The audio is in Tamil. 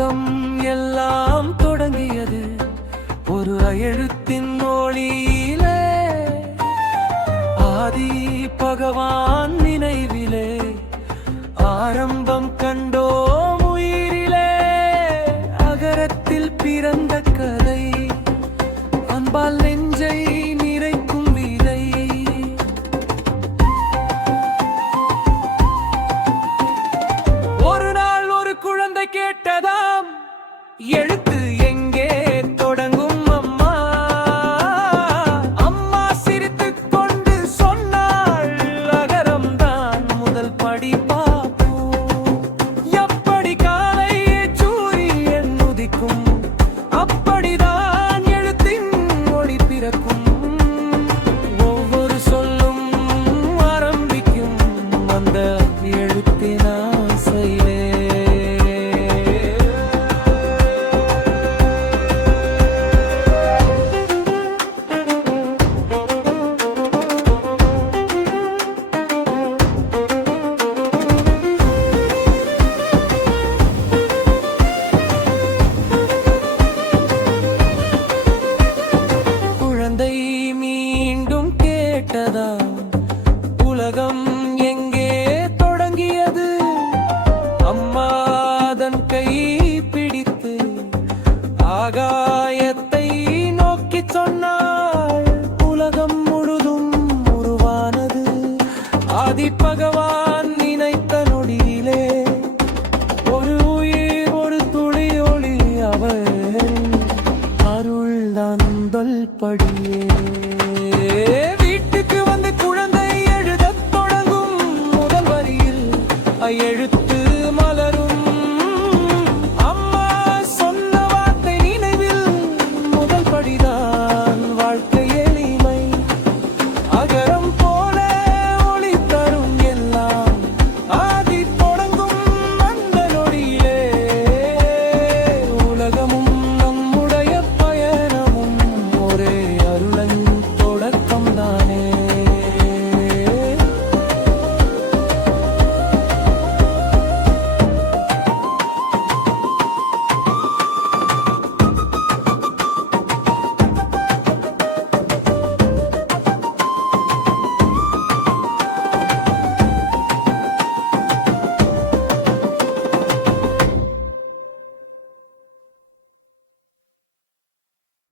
உலகம் எல்லாம் தொடங்கியது ஒரு எழுத்தின் ஒளியிலே. ஆதி பகவான் நினைவிலே ஆரம்பம் கண்டோம் உயிரிலே. அகரத்தில் பிறந்த கதை அன்பால் நெஞ்சை நிறைக்கும் விதை. ஒரு நாள் ஒரு குழந்தை கேட்டதாம், எழுத்து எங்கே தொடங்கும் அம்மா? அம்மா சிரித்துக் கொண்டு சொன்னாள், அகரம் தான் முதல் படி பார்ப்போம். எப்படி காலை சூரியன் உதிக்கும், அப்படிதான் எழுத்தின் ஒளி பிறக்கும். ஒவ்வொரு சொல்லும் ஆரம்பிக்கும் அந்த எழுத்தின் ஆசையிலே. குழந்தை மீண்டும் கேட்டதா, உலகம் எங்கே தொடங்கியது? அம்மாதன் கை பிடித்து ஆகாயத்தை நோக்கி சொன்னாள், உலகம் முழுதும் உருவானது ஆதி பகவான் நினைத்த நொடியிலே. ஒரு உயிர் ஒரு துளி ஒளி அவள் அருள்தான் முதல் படியே. வீட்டுக்கு வந்து குழந்தை எழுதத் தொடங்கும் முதல் வரியில் எழுத்து